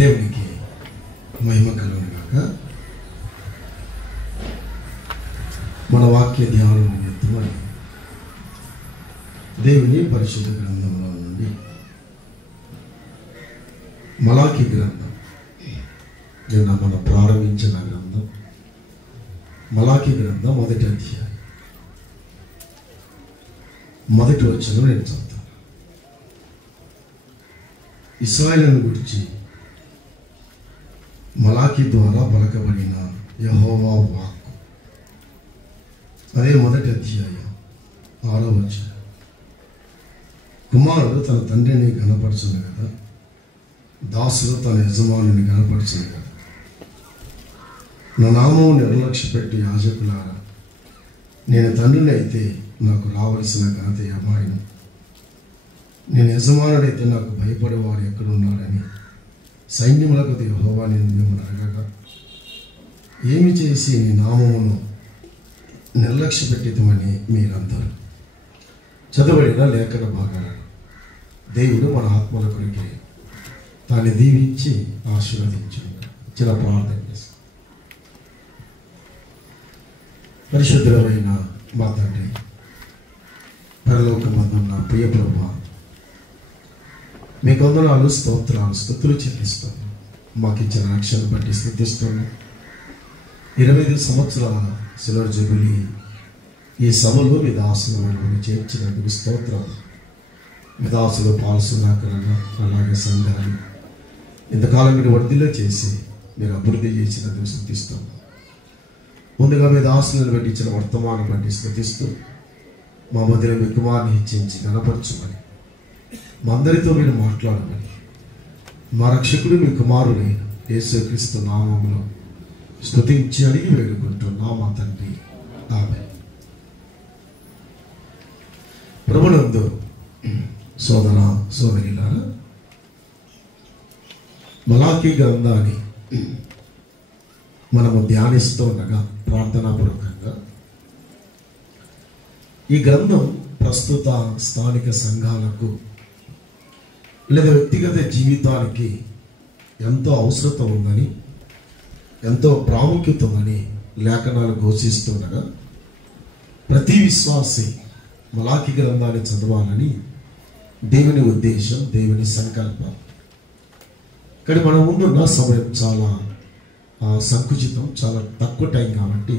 దేవునికి మహిమ కలుగును గాక. మన వాక్య ధ్యానం నిమిత్తమై దేవుని పరిశుద్ధ గ్రంథంలో నుండి మలాకి గ్రంథం, నిన్న మనం ప్రారంభించిన గ్రంథం మలాకి గ్రంథం 1వ అధ్యాయం 1వ వచనం నేను చదువుతాను. ఇశ్రాయేలును గురించి మలాకి ద్వారా పలకబడిన యెహోవా వాక్కు. అదే 1వ అధ్యాయం 6వ వచనం. కుమారుడు తన తండ్రిని గణపరచును కదా, దాసుడు తన యజమానుని గణపరచును కదా. నా నామం నిర్లక్ష్య పెట్టి యాజకులారా, నేను తండ్రిని అయితే నాకు రావలసిన ఘనత ఏమాయను, నేను యజమానుడైతే నాకు భయపడేవాడు ఎక్కడున్నాడని సైన్యములకు యెహోవా నేను మిమ్మల్ని అడగగా, ఏమి చేసి నీ నామమును నిర్లక్ష్య పెట్టితమని మీరందరూ. చదవబడిన లేఖన భాగాలను దేవుడు మన ఆత్మల కొరికే తాను దీవించి ఆశీర్వదించు. చిన్న ప్రార్థన చేస్తాం. పరిశుద్ధమైన మా తండ్రి, పరలోకమందున్న ప్రియ ప్రభువా, మీకు వందనాలు, స్తోత్రాలు, స్తుతులు చెల్లిస్తాను. మాకు ఇచ్చిన రక్షణ బట్టి స్తుతిస్తాను. 25 సంవత్సరాల సిల్వర్ జూబిలీ ఈ సభలో మీ దాసులను చేర్చినందుకు స్తోత్రాలు. మీ దాసులు పాల్సులాకరణ అలాగే సంఘాన్ని ఇంతకాలం మీరు వర్ధిల్లో చేసి మీరు అభివృద్ధి చేసినందుకు స్తుతిస్తాను. ముందుగా మీ దాసులను బట్టి ఇచ్చిన వర్తమానం బట్టి స్తుతిస్తూ మా మధ్యలో మీ కుమారుని హెచ్చించి కనపరచమని, మా అందరితో మీరు మాట్లాడమని, మా రక్షకుడు మీ కుమారుని యేసుక్రీస్తు నామములో స్తుతించి అడిగి వేడుకుంటున్నాం మా తండ్రి, ఆమేన్. ప్రభునందు సోదర సోదరిలారా, మలాకి గ్రంథాన్ని మనము ధ్యానిస్తూ ఉండగా ప్రార్థనాపూర్వకంగా ఈ గ్రంథం ప్రస్తుత స్థానిక సంఘాలకు లేదా వ్యక్తిగత జీవితానికి ఎంతో అవసరత ఉందని, ఎంతో ప్రాముఖ్యత ఉందని లేఖనాలు ఘోషిస్తుండగా ప్రతి విశ్వాసి మలాకి గ్రంథాన్ని చదవాలని దేవుని ఉద్దేశం, దేవుని సంకల్పం. కానీ మన ముందున్న సమయం చాలా సంకుచితం, చాలా తక్కువ టైం కాబట్టి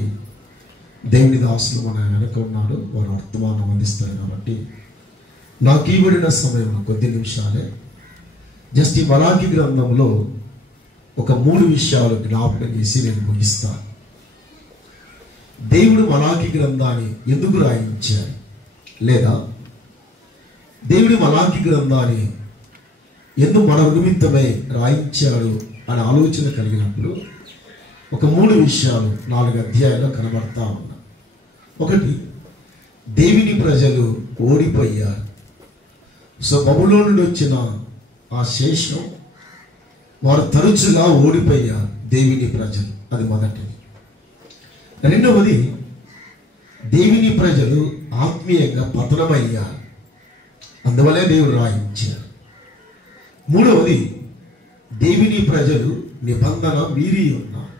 దేవుని దాసులు మన వెనక ఉన్నాడు, వారు వర్తమానం అందిస్తారు కాబట్టి నాకు ఇవ్వబడిన సమయం కొద్ది నిమిషాలే. జస్ట్ ఈ మలాకి గ్రంథంలో ఒక 3 విషయాలు జ్ఞాపకం చేసి నేను ముగిస్తాను. దేవుడు మలాకి గ్రంథాన్ని ఎందుకు రాయించాడు, లేదా దేవుడు మలాకి గ్రంథాన్ని ఎందుకు మన నిమిత్తమై రాయించాడు అనే ఆలోచన కలిగినప్పుడు ఒక 3 విషయాలు 4 అధ్యాయాల్లో కనబడతా ఉన్నాయి. ఒకటి, దేవుని ప్రజలు ఓడిపోయారు. సో బబులోను నుండి వచ్చిన ఆ శేషం, వారు తరచుగా ఓడిపోయారు దేవుని ప్రజలు. అది మొదటిది. రెండవది, దేవుని ప్రజలు ఆత్మీయంగా పతనమయ్యారు, అందువల్లే దేవుడు రాయించారు. మూడవది, దేవుని ప్రజలు నిబంధన మీరి ఉన్నారు.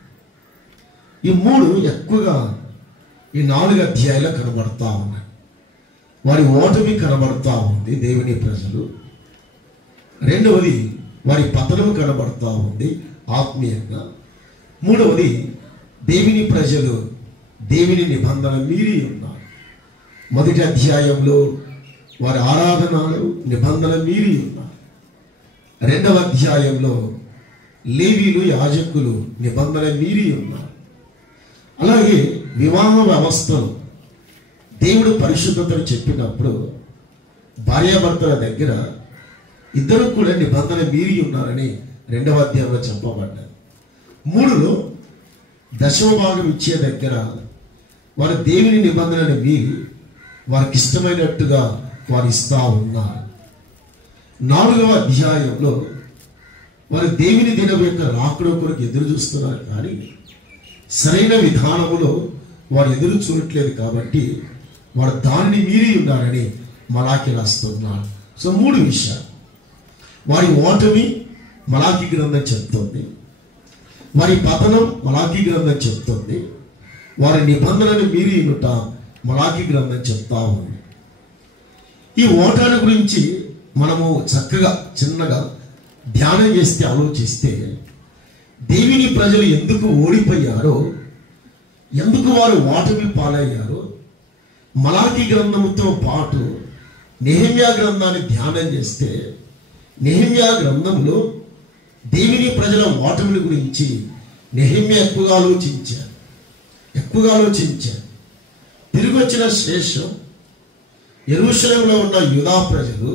ఈ 3 ఎక్కువగా ఈ 4 అధ్యాయాలు కనబడతా ఉన్నాయి. వారి ఓటమి కనబడతా ఉంది దేవుని ప్రజలు. రెండవది, వారి పతనం కనబడతా ఉంది ఆత్మీయంగా. మూడవది, దేవుని ప్రజలు దేవుని నిబంధన మీరి ఉన్నారు. మొదటి అధ్యాయంలో వారి ఆరాధనలు నిబంధన మీరి ఉన్నారు. రెండవ అధ్యాయంలో లేవీలు, యాజకులు నిబంధన మీరి ఉన్నారు. అలాగే వివాహ వ్యవస్థలో దేవుడు పరిశుద్ధతను చెప్పినప్పుడు భార్యాభర్తల దగ్గర ఇద్దరు కూడా నిబంధన మీరి ఉన్నారని 2వ అధ్యాయంలో చెప్పబడ్డారు. 3లో 10వ భాగం ఇచ్చే దగ్గర వారు దేవుని నిబంధనని మీరి వారికి ఇష్టమైనట్టుగా వారు ఇస్తా ఉన్నారు. 4వ అధ్యాయంలో వారు దేవుని దినం యొక్క రాకడ కొరకు ఎదురు చూస్తున్నారు, కానీ సరైన విధానములో వారు ఎదురు చూడట్లేదు కాబట్టి వారు దానిని మీరి ఉన్నారని మలాకి రాస్తున్నాడు. సో 3 విషయాలు. వారి ఓటమి, మలాకీ గ్రంథం చెప్తోంది, వారి పతనం మలాకీ గ్రంథం చెప్తోంది, వారి నిబంధనను మీరి ఉంట మలాకీ గ్రంథం చెప్తా ఉంది. ఈ ఓటాల గురించి మనము చక్కగా చిన్నగా ధ్యానం చేస్తే ఆలోచిస్తే దేవుని ప్రజలు ఎందుకు ఓడిపోయారో, ఎందుకు వారు ఓటమి పాలయ్యారో మలాకీ గ్రంథముతో పాటు నెహెమ్యా గ్రంథాన్ని ధ్యానం చేస్తే నెహెమ్యా గ్రంథంలో దేవుని ప్రజల ఓటమిని గురించి నెహెమ్యా ఎక్కువగా ఆలోచించారు. తిరిగి వచ్చిన శేషం యెరూషలేములో ఉన్న యూదా ప్రజలు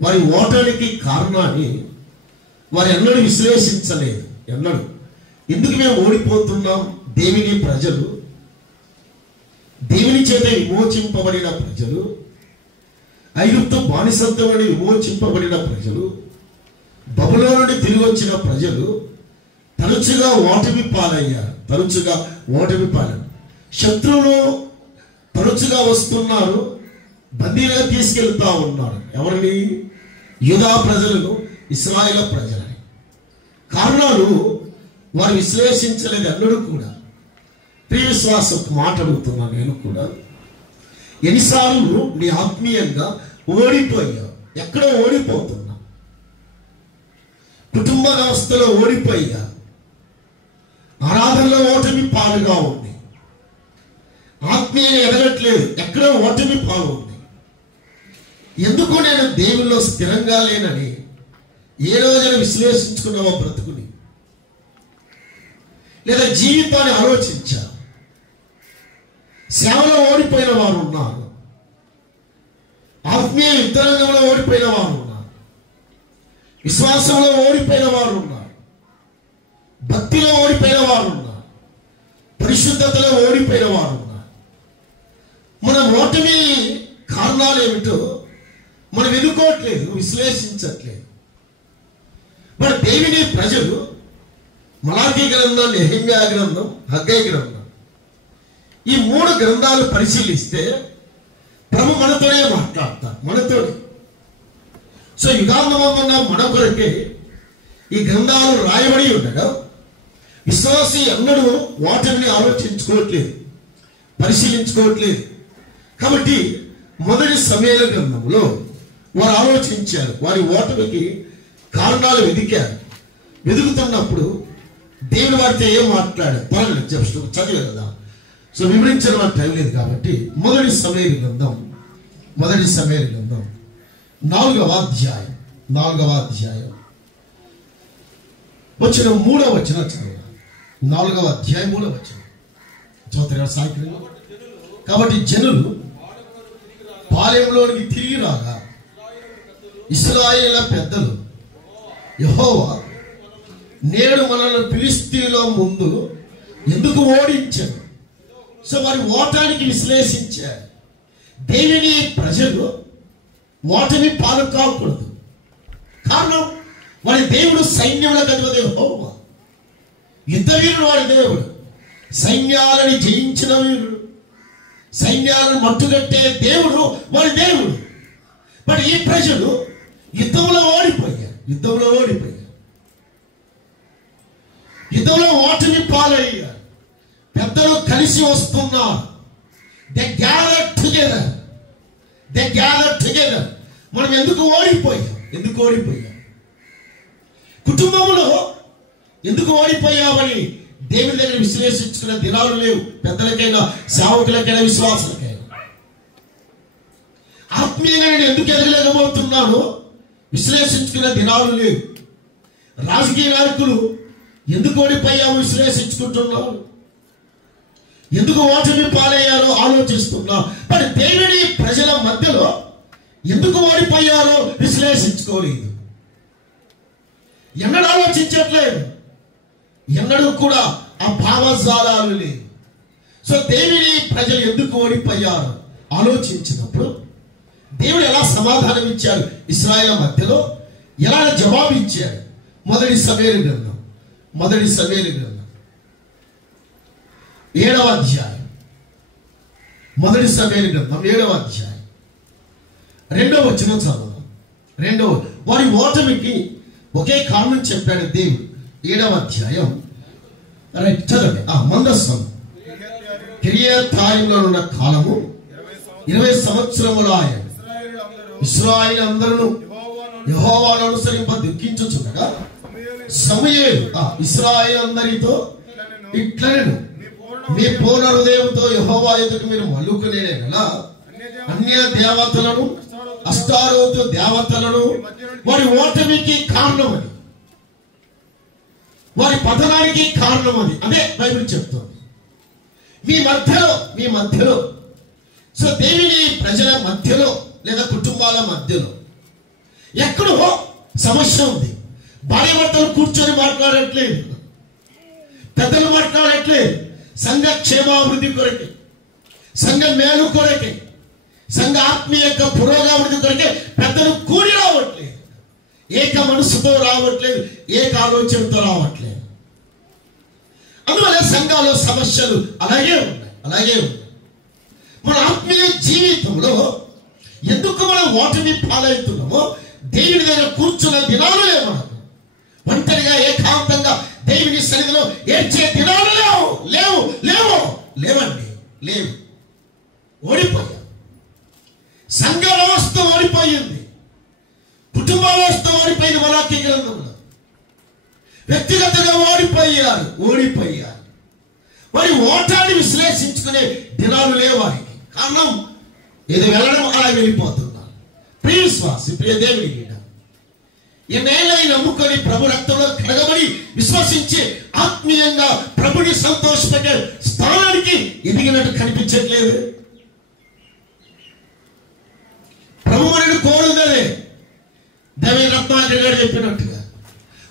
వారి ఓటమికి కారణాన్ని వారు ఎన్నడూ విశ్లేషించలేదు. ఎందుకు మేము ఓడిపోతున్నాం? దేవుని ప్రజలు, దేవుని చేత విమోచింపబడిన ప్రజలు, ఐగుప్తు బానిసత్వం నుండి విమోచింపబడిన ప్రజలు, బబులోను నుండి తిరిగి వచ్చిన ప్రజలు తరచుగా ఓటమి పాలయ్యారు. శత్రువులు తరచుగా వస్తున్నారు, బందీలుగా తీసుకెళ్తా ఉన్నారు. ఎవరిని? యూదా ప్రజలను, ఇశ్రాయేలు ప్రజలని. కారణాలు వారు విశ్లేషించలేదు ఎన్నడూ కూడా. ప్రియ విశ్వాసం మాట అడుగుతున్నా నేను కూడా, ఎన్నిసార్లు నీ ఆత్మీయంగా ఓడిపోయావు? ఎక్కడో ఓడిపోతున్నా, కుటుంబ వ్యవస్థలో ఓడిపోయా, ఆరాధనలో ఓటమి పాలుగా ఉంది, ఆత్మీయంగా ఎదగట్లేదు, ఎక్కడో ఓటమి పాలు ఉంది. ఎందుకు నేను దేవుల్లో స్థిరంగా లేనని ఏ రోజున విశ్లేషించుకున్నావో బ్రతుకుని, లేదా జీవితాన్ని ఆలోచించా. సేవలో ఓడిపోయిన వారు ఉన్నారు, ఆత్మీయ యుద్ధరంగంలో ఓడిపోయిన వారు ఉన్నారు, విశ్వాసంలో ఓడిపోయిన వారు ఉన్నారు, భక్తిలో ఓడిపోయిన వారు ఉన్నారు, పరిశుద్ధతలో ఓడిపోయిన వారు ఉన్నారు. మన ఓటమి కారణాలు ఏమిటో మనం ఎదుర్కోవట్లేదు, విశ్లేషించట్లేదు. మన దేవుని ప్రజలు మలాకీ గ్రంథం, నెహెమ్యా గ్రంథం, హగ్గై గ్రంథం, ఈ 3 గ్రంథాలు పరిశీలిస్తే ప్రభు మనతోనే మాట్లాడతారు, మనతోనే. సో యుగాంతమంగా మన కొరకే ఈ గ్రంథాలు రాయబడి ఉండగా విశ్వాసి ఎన్నడూ వాటిని ఆలోచించుకోవట్లేదు, పరిశీలించుకోవట్లేదు. కాబట్టి మొదటి సమయాల గ్రంథంలో వారు ఆలోచించారు, వారి ఓటమికి కారణాలు వెతుకుతున్నప్పుడు దేవుని వారితో ఏం మాట్లాడారు? పర్వాలేదు, జస్ట్ చదివే కదా, సో వివరించడం నాకు టైం లేదు కాబట్టి మొదటి సమయాల గ్రంథం 4వ అధ్యాయం వచ్చిన 3వ వచనం చదవాలి. 4వ అధ్యాయం 3వ వచనం చదువుతారు సాయంత్రం. కాబట్టి జనులు పాలెంలోనికి తిరిగి రాగా ఇశ్రాయేలు పెద్దలు, యెహోవా నేడు మనల్ని ఫిలిష్తీయుల ముందు ఎందుకు ఓడించారు? సో వారి ఓటానికి విశ్లేషించారు. దేవుని ప్రజలు ఓటమి పాలు కాకూడదు. కారణం, వారి దేవుడు సైన్యములకు అధిపతి యెహోవా, యుద్ధ వీరుడు వారి దేవుడు, సైన్యాలను జయించిన వీరుడు, సైన్యాలను మట్టుగట్టే దేవుడు వారి దేవుడు. బట్ ఈ ప్రజలు యుద్ధంలో ఓడిపోయారు, యుద్ధంలో ఓటమి పాలయ్యారు. పెద్దలు కలిసి వస్తున్నారు, దే గ్యాదర్ టుగెదర్. మనం ఎందుకు ఓడిపోయాం? కుటుంబంలో ఎందుకు ఓడిపోయామని దేవుని దగ్గర విశ్లేషించుకున్న దినాలు లేవు. పెద్దలకైనా, సేవకులకైనా, విశ్వాసులకైనా. ఆత్మీయంగా నేను ఎందుకు ఎదగలేకపోతున్నాను విశ్లేషించుకున్న దినాలు లేవు. రాజకీయ నాయకులు ఎందుకు ఓడిపోయామో విశ్లేషించుకుంటున్నారు, ఎందుకు ఓటమి పాలయ్యారో ఆలోచిస్తున్నా. మరి దేవుని ప్రజల మధ్యలో ఎందుకు ఓడిపోయారో విశ్లేషించుకోలేదు, ఎన్నడూ ఆలోచించట్లేదు, ఎన్నడూ కూడా ఆ భావజాలాలు లేవు. సో దేవుని ప్రజలు ఎందుకు ఓడిపోయారో ఆలోచించినప్పుడు దేవుడు ఎలా సమాధానం ఇచ్చారు, ఇశ్రాయేలు మధ్యలో ఎలా జవాబు ఇచ్చాడు? మొదటి సమూయేలు గ్రంథం 7వ అధ్యాయం, మొదటి సమూయేలు గ్రంథం 7వ అధ్యాయం 2వ వచనం చదువుదాం. వారి ఓటమికి ఒకే కారణం చెప్పాడు దేవుడు. 7వ అధ్యాయం రైట్ చదవండి. మందసం కిరియత్యారీములో ఉన్న కాలము 20 సంవత్సరములు ఆయన ఇశ్రాయేలు అందరూ యెహోవాను అనుసరింప దుఃఖించుచుండగా సమూయేలు ఇశ్రాయేలు అందరితో ఇట్లనెను, మీ పూర్ణ హృదయంతో యెహోవా ఎదుట మీరు మల్లుకునేలా అన్య దేవతలను అష్టారోతు దేవతలను వారి ఓటమికి కారణమని, వారి పతనానికి కారణమని అదే బైబిల్ చెప్తుంది. మీ మధ్యలో సో దేవుని ప్రజల మధ్యలో లేదా కుటుంబాల మధ్యలో ఎక్కడో సమస్య ఉంది. భార్యాభర్తలు కూర్చొని మాట్లాడట్లేదు, పెద్దలు మాట్లాడట్లేదు. సంఘ క్షేమాభివృద్ధి కొరకే, సంఘ మేలు కొరకే, సంఘ ఆత్మీయ పురోగమనం కొరకే పెద్దలు కూడి రావట్లేదు. ఏక మనసుతో రావట్లేదు, ఏక ఆలోచనతో రావట్లేదు. అందువల్ల సంఘాల్లో సమస్యలు అలాగే ఉన్నాయి. మన ఆత్మీయ జీవితంలో ఎందుకు మనం ఓటమి పాలవుతున్నామో దేవుని దగ్గర కూర్చున్న దినాలు లేవు. ఒంటరిగా ఏకాంతంగా దేవుని సన్నిధిలో ఏడ్చే దినాలు లేవు. ఓడిపోయా. సంఘ వ్యవస్థ ఓడిపోయింది, కుటుంబ వ్యవస్థ ఓడిపోయింది. మలాకీ గ్రంథంలో వ్యక్తిగతంగా ఓడిపోయారు. వారి ఓటాన్ని విశ్లేషించుకునే దినాలు లేవు వారికి. కారణం ఏదో వెళ్ళడం అలా వెళ్ళిపోతున్నారు. ప్రియ విశ్వాసి, ప్రియ దేవుని బిడ్డ, ఎన్నేళ్ళని నమ్ముకొని ప్రభు రక్తంలో కడగబడి విశ్వసించి ఆత్మీయంగా ప్రభుని సంతోషపెట్టే స్థానానికి ఎదిగినట్టు కనిపించట్లేదు. ప్రభు మనని కోరుదలే దేవి రత్నాకర్ గారు చెప్పినట్టుగా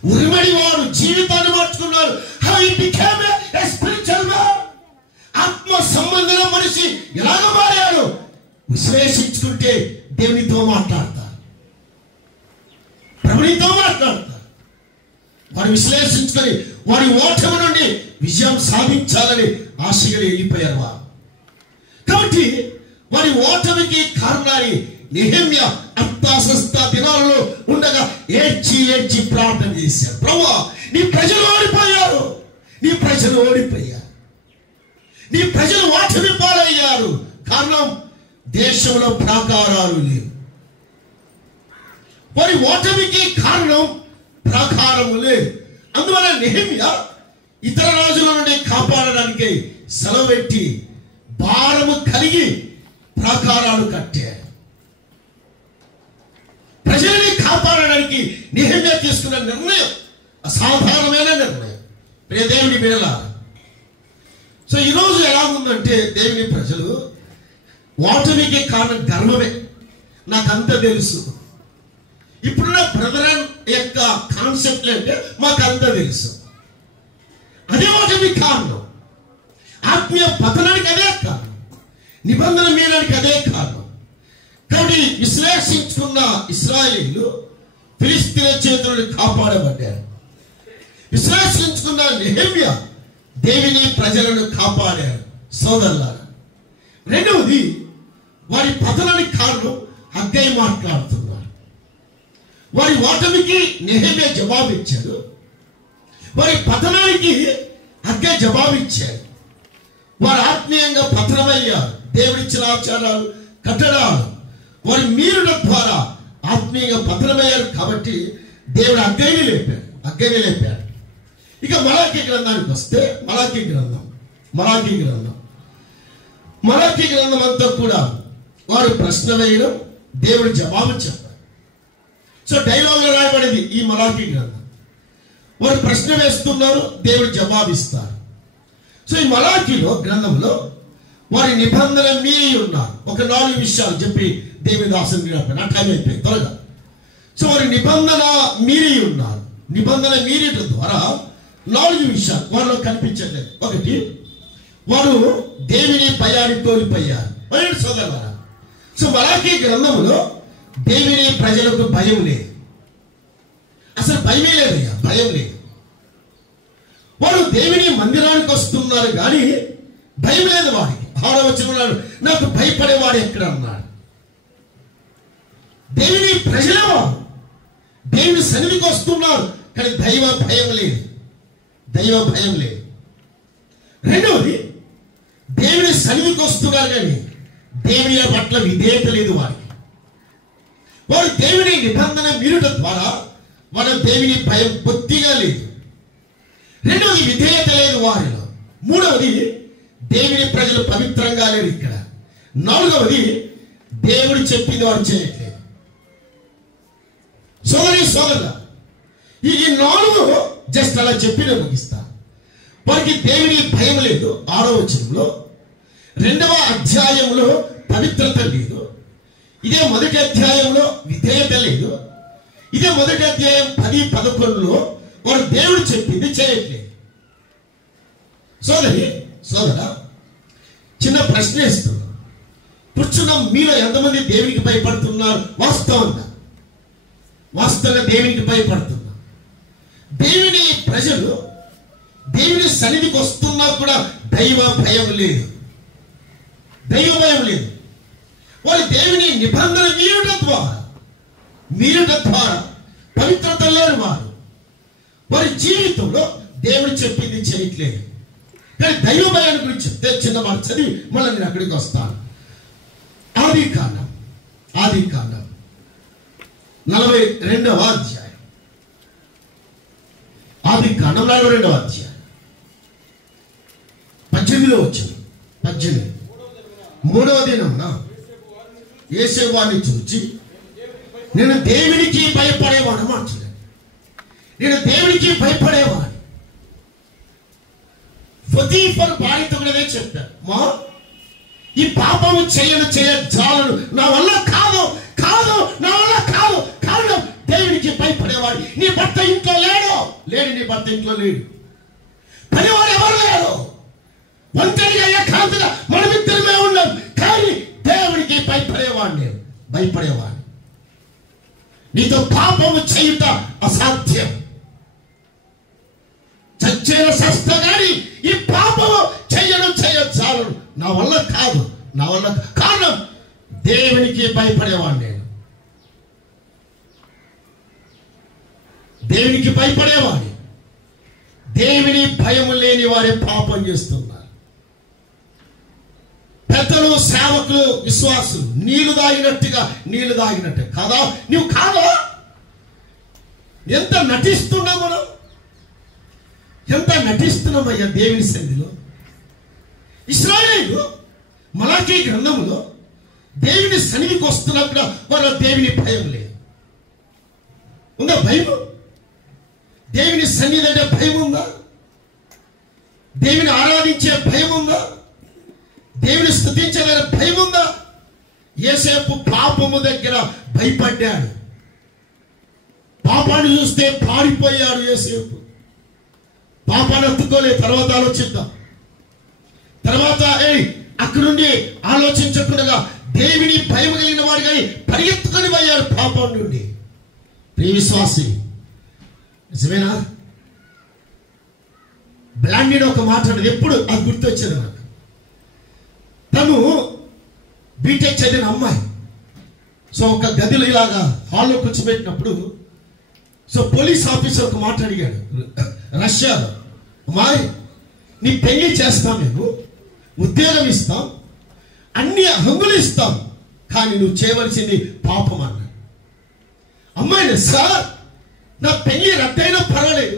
ఉరిమడి వాడు జీవితాన్ని మార్చుకున్నాడు. ఆత్మ సంబంధం మనిషి ఎలాగ మారాడు విశ్లేషించుకుంటే దేవునితో మాట్లాడతారు, ప్రభునితో మాట్లాడతారు. వారు విశ్లేషించుకొని వారి ఓటమి నుండి విజయం సాధించాలని ఆశగా వెళ్ళిపోయారు వారు. కాబట్టి వారి ఓటమికి కారణాన్ని నెహెమ్యా అర్థశాస్త్ర దినాలలో ఉండగా ఏడ్చి ప్రార్థన చేశారు. ప్రభువా, నీ ప్రజలు ఓడిపోయారు, నీ ప్రజలు ఓటమి పాలయ్యారు. కారణం దేశంలో ప్రాకారాలు లేవు. వారి ఓటమికి కారణం ప్రాకారము లేదు. అందువల్ల నెహెమ్యా ఇతర రాజుల నుండి కాపాడడానికి సెలవు పెట్టి భారము కలిగి ప్రాకారాలు కట్టాడు. ప్రజల్ని కాపాడడానికి నెహెమ్యా తీసుకున్న నిర్ణయం అసాధారణమైన నిర్ణయం. ప్రియ దేవుని బిడ్డలారా, సో ఈరోజు ఎలా ఉందంటే దేవుని ప్రజలు ఓటమికి కారణం గర్వమే. నాకంత తెలుసు. ఇప్పుడున్న బ్రదరన్ యొక్క కాన్సెప్ట్ అంటే మాకంత తెలుసు. అదే ఓటమి కారణం. ఆత్మీయ పతనానికి అదే కారణం, నిబంధన మీరానికి అదే కారణం. కాబట్టి విశ్లేషించుకున్న ఇశ్రాయేలీయులు ఫిలిష్తీయుల చేతుల నుండి కాపాడబడ్డారు. విశ్లేషించుకున్న నెహెమ్యా దేవుని ప్రజలను కాపాడారు. సోదరులారా, రెండవది వారి పతనానికి కారణం హగ్గై మాట్లాడుతున్నారు. వారి ఓటమికి నెహెమ్యా జవాబిచ్చాడు, వారి పతనానికి హగ్గై జవాబిచ్చాడు. వారు ఆత్మీయంగా పతనమయ్యారు. దేవుడిచ్చిన ఆచారాలు కట్టడాలు వారి మీరుల ద్వారా ఆత్మీయంగా పతనమయ్యారు. కాబట్టి దేవుడు హగ్గైని లేపాడు. ఇక మలాకీ గ్రంథానికి వస్తే మలాకీ గ్రంథం అంతా కూడా వారు ప్రశ్న వేయడం, దేవుడు జవాబు చెప్పారు. సో డైలాగ్ రాయబడింది ఈ మలాకీ గ్రంథం. వారు ప్రశ్న వేస్తున్నారు, దేవుడు జవాబిస్తారు. సో ఈ మలాకీలో గ్రంథంలో వారి నిబంధన మీరి ఉన్నారు. ఒక 4 విషయాలు చెప్పి దేవిదాసుని నా టైం అయిపోయింది త్వరగా. సో వారి నిబంధన మీరి ఉన్నారు. నిబంధన మీరటం ద్వారా 4 విషయాలు వారిలో కనిపించలేదు. ఒకటి, వారు దేవుని భయాన్ని కోల్పోయారు. సోదరులారా, సో మలాకీ గ్రంథంలో దేవుని ప్రజలకు భయం లేదు. అసలు భయమే లేదయ్యా, భయం లేదు. వారు దేవుని మందిరానికి వస్తున్నారు కానీ భయం లేదు వాడికి. 6వ వచనంలో నాకు భయపడేవాడు ఎక్కడ అన్నాడు. దేవుని ప్రజలే వారు, దేవుని సన్నిధికి వస్తున్నారు కానీ దైవ భయం లేదు. దైవ భయం లేదు. రెండవది, దేవుని సన్నిధికి వస్తున్నారు కానీ దేవుని పట్ల విధేయత లేదు వారికి. వారు దేవుని నిబంధన మీరుట ద్వారా మన దేవుని భయం బొత్తిగా లేదు. రెండవది, విధేయత లేదు వారిలో. మూడవది, దేవుని ప్రజలు పవిత్రంగా లేరు ఇక్కడ. నాలుగవది, దేవుడు చెప్పింది వారు చేయట్లేదు. సోదరి సోదరుల, ఈ నాలుగు జస్ట్ అలా చెప్పిన ముగిస్తా. వారికి దేవుని భయం లేదు. 6వ వచనంలో, 2వ అధ్యాయంలో పవిత్రత లేదు. ఇదే మొదటి అధ్యాయంలో విధేయత లేదు. ఇదే మొదటి అధ్యాయం 10, 11లో వారు దేవుడు చెప్పింది చేయట్లేదు. సోదరి సోదరా, చిన్న ప్రశ్న ఇస్తున్నా. కూర్చున్న మీలో ఎంతమంది దేవునికి భయపడుతున్నారు? వాస్తవంగా దేవునికి భయపడుతున్నారు. దేవుని ప్రజలు దేవుని సన్నిధికి వస్తున్నా కూడా దైవ భయం లేదు. దైవ భయం లేదు. వారి దేవుని నిబంధన మీరుట ద్వారా పవిత్రత లేరు. వారి జీవితంలో దేవుడు చెప్పింది చేయట్లేదు. కానీ దైవ భయాన్ని గురించి చెప్తే చిన్న మాట చదివి మళ్ళీ నేను అక్కడికి వస్తాను. ఆది కాండం 42వ అధ్యాయం. ఆది కాండం 42వ అధ్యాయం 18లో వచ్చింది. 18 3వ దినమున యోసేపు వారిని చూచి, నేను దేవునికి భయపడేవాడు మార్చలేదు. నేను దేవునికి భయపడేవాడు. పొతీఫర్ భార్యతో కూడా చెప్పాను, మా ఈ పాపము చేయజాలను, నా వల్ల కాదు నా వల్ల కాదు. కారణం దేవునికి భయపడేవాడు. నీ భర్త ఇంట్లో లేడు. నీ భర్త ఇంట్లో లేడు. పనివాడు ఎవరు లేరు. ఒంటరిగా ఏకాంతగా మనమిద్దరమే ఉన్నాం. కానీ దేవునికి భయపడేవాడిని. నీతో పాపము చేయుట అసాధ్యం. చచ్చేల సస్త గాని ఈ పాపము చేయజాలను, నా వల్ల కాదు. కారణం దేవునికి భయపడేవాడిని. దేవునికి భయపడేవాడిని. దేవుని భయము లేని వారే పాపం చేస్తున్నారు. పెద్దలు, సేవకులు, విశ్వాసులు నీళ్లు దాగినట్టు కాదా? నువ్వు కాదా? ఎంత నటిస్తున్నాం మనం, ఎంత నటిస్తున్నామయ్యా దేవుని సన్నిధిలో. ఇశ్రాయేలు మలాకీ గ్రంథములో దేవుని సన్నిధికి వస్తున్నప్పుడు వాళ్ళ దేవుని భయం లేదు. ఉందా భయం? దేవుని సన్నిధి అంటే భయం ఉందా? దేవుని ఆరాధించే భయం ఉందా? దేవుని స్తుతించే భయం ఉందా? యోసేపు పాపము దగ్గర భయపడ్డాడు. పాపాన్ని చూస్తే పారిపోయాడు యోసేపు. పాపాన్ని ఎత్తుకోలే. తర్వాత ఆలోచిద్దాం. తర్వాత అక్కడి నుండి ఆలోచించకుండా దేవుని భయం కలిగిన వాడు కానీ పరిగెత్తుకొని పోయాడు పాపం నుండి. ప్రియ విశ్వాసి, నిజమేనా? బ్లాండీడ్ ఒక మాట అన్నది ఎప్పుడు అది గుర్తొచ్చేది నాకు. తను బీటెక్ చదివిన అమ్మాయి. సో ఒక గదిలో ఇలాగా హాల్లో కూర్చోబెట్టినప్పుడు పోలీస్ ఆఫీసర్ ఒక మాట అడిగాడు రష్యాలో, అమ్మాయి నీ పెళ్లి చేస్తాం, నేను ఉద్యోగం ఇస్తాం, అన్ని హంగులు ఇస్తాం, కానీ నువ్వు చేయవలసింది పాపం అన్నాడు. అమ్మాయిని, సార్ నా పెళ్లి రద్దయినా పర్వాలేదు,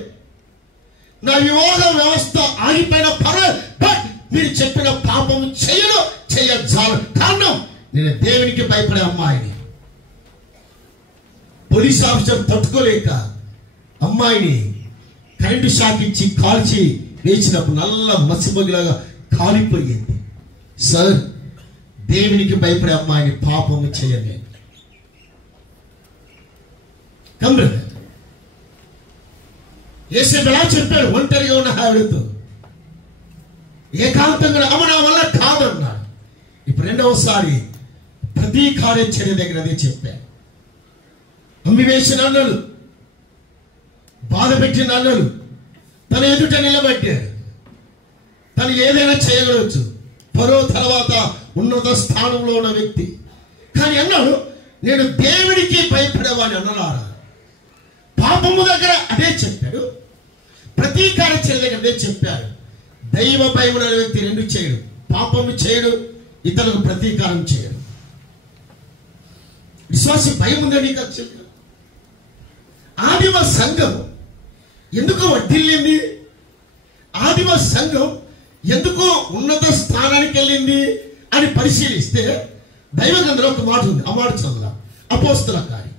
నా వివాహ వ్యవస్థ ఆగిపోయినా పర్వాలేదు, బట్ మీరు చెప్పిన పాపం చేయజాలు. కారణం నేను దేవునికి భయపడే అమ్మాయిని. పోలీస్ ఆఫీసర్ తట్టుకోలేక అమ్మాయిని కరెంటు షాక్ ఇచ్చి కాల్చి వేసినప్పుడు నల్ల మసిమొగిలాగా కాలిపోయింది. సార్, దేవునికి భయపడే అమ్మాయిని పాపము చేయలేదు. యేసేపు ఎలా చెప్పాడు? ఒంటరిగా ఉన్న ఆవిడతో ఏకాంతంగా అమ్మ నా వల్ల కాదన్నాడు. ఇప్పుడు రెండవసారి ప్రతి కార్యచర్య దగ్గర అదే చెప్పాడు. అమ్మివేసిన అన్నలు, బాధ పెట్టిన అన్నలు తన ఎదుట నిలబెట్టారు. తను ఏదైనా చేయగలవచ్చు. ఫరో తర్వాత ఉన్నత స్థానంలో ఉన్న వ్యక్తి. కానీ అన్నాడు, నేను దేవుడికి భయపడేవాడిని. అన్నలారా, పాపము దగ్గర అదే చెప్పాడు, ప్రతీకార చర్య దగ్గర అదే చెప్పాడు. దైవ భయం అనే వ్యక్తి రెండు చేయడు, పాపము చేయడు, ఇతరులకు ప్రతీకారం చేయడు. విశ్వాసి భయం ఉందని కాదు. ఆదిమ సంఘం ఎందుకు వర్ధిల్లింది? ఆదిమ సంఘం ఎందుకు ఉన్నత స్థానానికి వెళ్ళింది అని పరిశీలిస్తే దైవ గ్రంథంలో ఒక మాట ఉంది. ఆ మాట చదువుదా. అపోస్తల కార్యం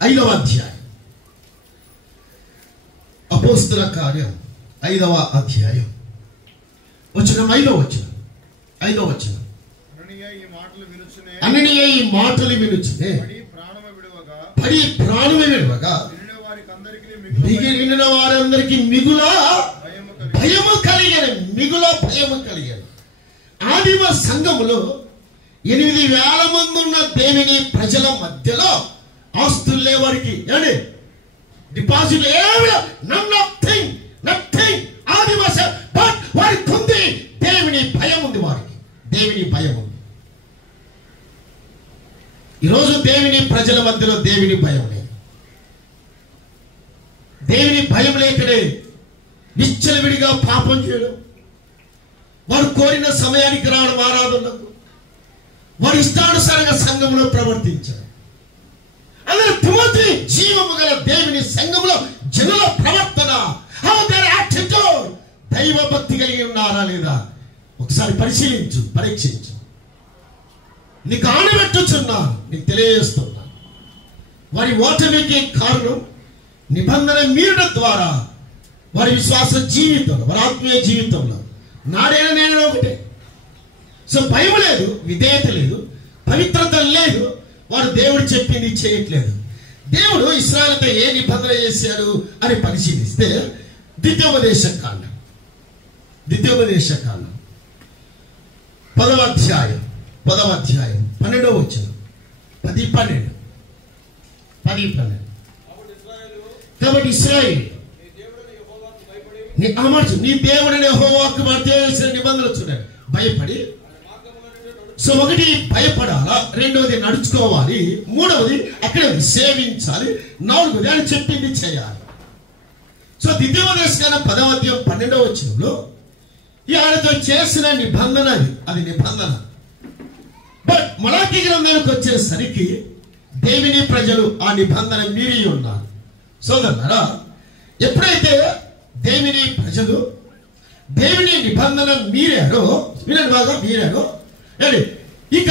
5వ అధ్యాయం. అపోస్తల కార్యం 5వ అధ్యాయం వచనం 5వ వచనం. అననీయ ఈ మాటలు వినుచునే పడి ప్రాణము విడువగా మిగిలిన వారందరికీ మిగుల భయము కలిగాను. ఆదిమ సంఘములో 8,000 మంది ఉన్న దేవుని ప్రజల మధ్యలో ఆస్తులు లేవారికి డిపాజిట్ నథింగ్ ఆదిమ బట్ వారికి ఉంది దేవుని భయం ఉంది. వారికి దేవుని భయం ఉంది. ఈరోజు దేవుని ప్రజల మధ్యలో దేవుని భయం లేదు. దేవుని భయం లేకనే నిశ్చలవిడిగా పాపం చేయడం, వారు కోరిన సమయానికి రావడం, ఆరాధనలకు వారు ఇష్టానుసారంగా సంఘంలో ప్రవర్తించడం. అందరూ తిమోతి జీవము గల దేవుని సంఘంలో జనుల ప్రవర్తన, హౌ దేర్ యాటిట్యూడ్, దైవ భక్తి కలిగి ఉన్నారా లేదా ఒకసారి పరిశీలించు, పరీక్షించు. నీకు ఆనబెట్టుచున్నా, నీకు తెలియజేస్తున్నా, వారి ఓటమికి కారణం నిబంధన మీరడం ద్వారా వారి విశ్వాస జీవితంలో, వారి ఆత్మీయ జీవితంలో నాడైనా నేను ఒకటే. సో భయం లేదు, విధేయత లేదు, పవిత్రత లేదు. వారు దేవుడు చెప్పింది చేయట్లేదు. దేవుడు ఇశ్రాయేలుతో ఏ నిబంధన చేశాడు అని పరిశీలిస్తే ద్వితీయోపదేశ కాండం 10వ అధ్యాయం 12వ వచనం 10-12. కాబట్టి ఇశ్రాయేలు నీ దేవుడిని యెహోవాకు చేసిన నిబంధనలు చూడండి, భయపడి. సో ఒకటి భయపడాలా, రెండవది నడుచుకోవాలి, మూడవది అక్కడ సేవించాలి, నాలుగవది ఆయన చెప్పింది చేయాలి. సో ద్వితీయోపదేశ కాండం 10వ అధ్యాయం 12వ వచనంలో ఈ ఆయనతో చేసిన నిబంధన అది నిబంధన. బట్ మలాకీ గ్రంథానికి వచ్చేసరికి దేవుని ప్రజలు ఆ నిబంధన మీరి ఉన్నారు. సోదరులారా, ఎప్పుడైతే దేవుని ప్రజలు దేవుని నిబంధన మీరారో, వినండి బాగా, మీరారో ఇక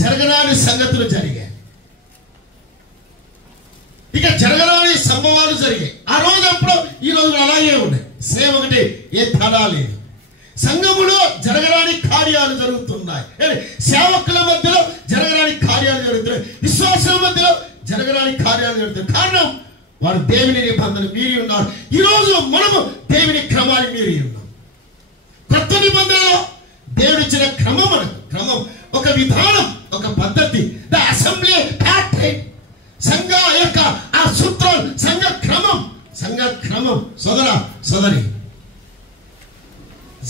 జరగరాని సంగతులు జరిగాయి, ఇక జరగరాని సంభవాలు జరిగాయి. ఆ రోజు అప్పుడు ఈ రోజు అలాగే ఉన్నాయి, సేమ్ ఒకటి, ఏ తేడా లేదు. సంఘములో జరగరాని కార్యాలు జరుగుతున్నాయి, సేవకుల మధ్యలో జరగరాని కార్యాలు జరుగుతున్నాయి, విశ్వాసుల మధ్యలో జరగరాని కార్యాలు జరుగుతున్నాయి. కారణం వారు దేవుని నిబంధన మీరి ఉన్నారు. ఈరోజు మనము దేవుని క్రమాన్ని మీరి ఉన్నాం. కొత్త నిబంధనలో దేవుడు ఇచ్చిన క్రమం, ఒక విధానం, ఒక పద్ధతి, ద అసెంబ్లీ ప్యాటర్న్, సంఘ యొక్క ఆ సూత్రాలు, సంఘ క్రమం. సోదరి,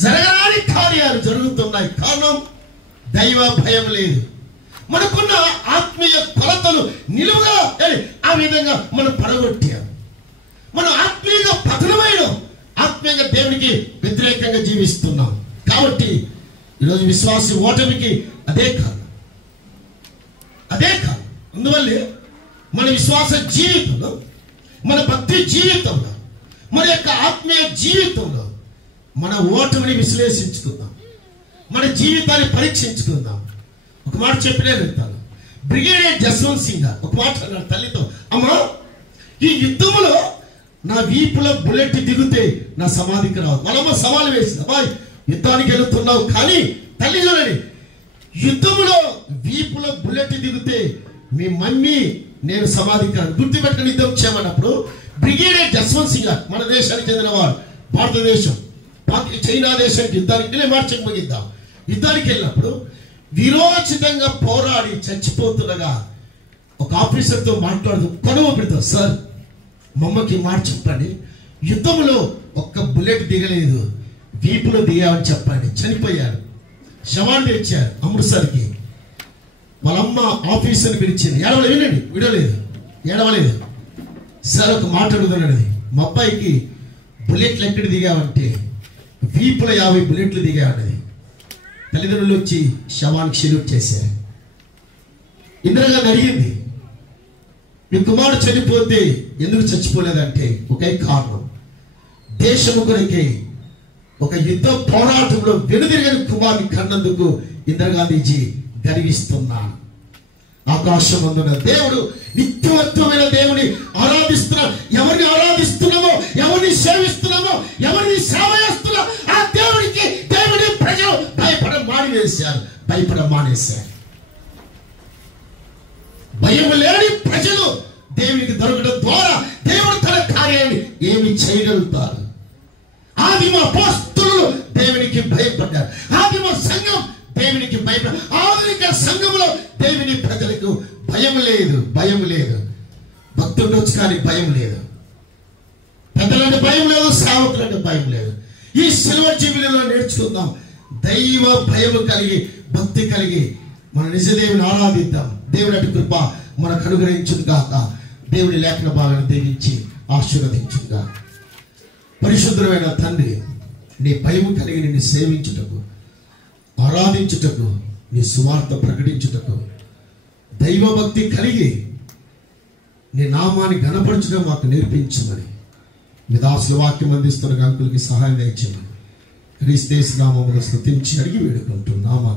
జరగరాని కార్యాలు జరుగుతున్నాయి. కారణం దైవ భయం లేదు. మనకున్న ఆత్మీయ కొలతలు నిలువుగా ఆ విధంగా మనం పడగొట్టాం. మనం ఆత్మీయంగా పతనమైన, ఆత్మీయంగా దేవునికి వ్యతిరేకంగా జీవిస్తున్నాం. కాబట్టి ఈరోజు విశ్వాసి ఓటమికి అదే కారణం. అందువల్లే మన విశ్వాస జీవితంలో, మన భక్తి జీవితంలో, మన యొక్క ఆత్మీయ జీవితంలో మన ఓటమిని విశ్లేషించుకుందాం, మన జీవితాన్ని పరీక్షించుకుందాం. ఒక మాట చెప్పినే వెళ్తాను. బ్రిగేడియర్ జస్వంత్ సింగ్ గారు ఒక మాట అన్నాడు తల్లితో, అమ్మా ఈ యుద్ధంలో నా వీపులో బుల్లెట్ దిగితే నా సమాధికి రాదు. వాళ్ళమ్మ సవాలు వేసింది, అమ్మా యుద్ధానికి వెళుతున్నావు కానీ తల్లి చూడండి, యుద్ధంలో వీపులో బుల్లెట్ దిగితే మీ మమ్మీ నేను సమాధికి రాను, గుర్తుపెట్టుకుని యుద్ధం చేయమన్నప్పుడు బ్రిగేడియర్ జస్వంత్ సింగ్ గారు, మన దేశానికి చెందినవాడు, భారతదేశం చైనా దేశానికి యుద్ధానికి వెళ్ళినప్పుడు విరోచితంగా పోరాడి చచ్చిపోతుండగా ఒక ఆఫీసర్తో మాట్లాడుతూ కొడవ పెడతారు, సార్ మమ్మకి మాట చెప్పండి, యుద్ధంలో ఒక్క బుల్లెట్ దిగలేదు, వీపులో దిగామని చెప్పండి. చనిపోయారు, శవాన్ని తెచ్చారు అమృత్సర్కి. వాళ్ళమ్మ ఆఫీసర్ని పిలిచింది. ఏడవలేదు, వినండి, విడవలేదు, ఏడవలేదు. సార్ ఒక మాట అడుగుతున్నాడు. మా అబ్బాయికి బుల్లెట్లు ఎక్కడ దిగావంటే వీపులో 50 బుల్లెట్లు దిగావన్నది. తల్లిదండ్రులు వచ్చి శవానికి సెల్యూట్ చేశారు. ఇందిరాగాంధీ అడిగింది, మీ కుమారుడు చనిపోతే ఎందుకు చచ్చిపోలేదంటే ఒకే కారణం, దేశము కొరకే ఒక యుద్ధ పోరాటంలో వెనుదిరగని కుమారుని కన్నందుకు ఇందిరాగాంధీజీ గర్విస్తున్నాను. ఆకాశమందున దేవుడు, నిత్యవత్వమైన దేవుని ఆరాధిస్తున్నా, ఎవరిని ఆరాధిస్తున్నామో, ఎవరిని సేవిస్తున్నామో, ఎవరిని సేవ చేస్తున్నామో ఆ దేవుడికి దేవుడి ప్రజలు భయపడ మానేశారు. భయం లేని ప్రజలు దేవునికి దొరకడం ద్వారా దేవుడు తన కార్యాన్ని ఏమి చేయగలుగుతారు. ఆదిమ అపోస్తలులు దేవునికి భయపడ్డారు. ఆదిమ సంఘం దేవునికి భయపడ్డారు. ఆధునిక సంఘంలో దేవుని ప్రజలకు భయం లేదు. భక్తులు వచ్చి కానీ భయం లేదు. పెద్దలంటే భయం లేదు, సేవకులంటే భయం లేదు. ఈ సిల్వర్ జూబిలీలో నేర్చుకుందాం. దైవ భయం కలిగి, భక్తి కలిగి మన నిజ దేవుని ఆరాధిద్దాం. దేవుని అటు కృప మనకు అనుగ్రహించును గాక. దేవుని లేఖన భాగాన్ని దీవించి ఆశీర్వదించుగా. పరిశుద్ధమైన తండ్రి, నీ భయం కలిగి నిన్ను సేవించుటకు, ఆరాధించుటకు, నీ సువార్త ప్రకటించుటకు, దైవభక్తి కలిగి నీ నామాన్ని గణపరచడం మాకు నేర్పించమని మీ దాసుల వాక్యం అందిస్తున్న అంకులకి సహాయం దయచేయమని క్రీస్తు నామములో స్తుతించి అడిగి వేడుకుంటున్నాము.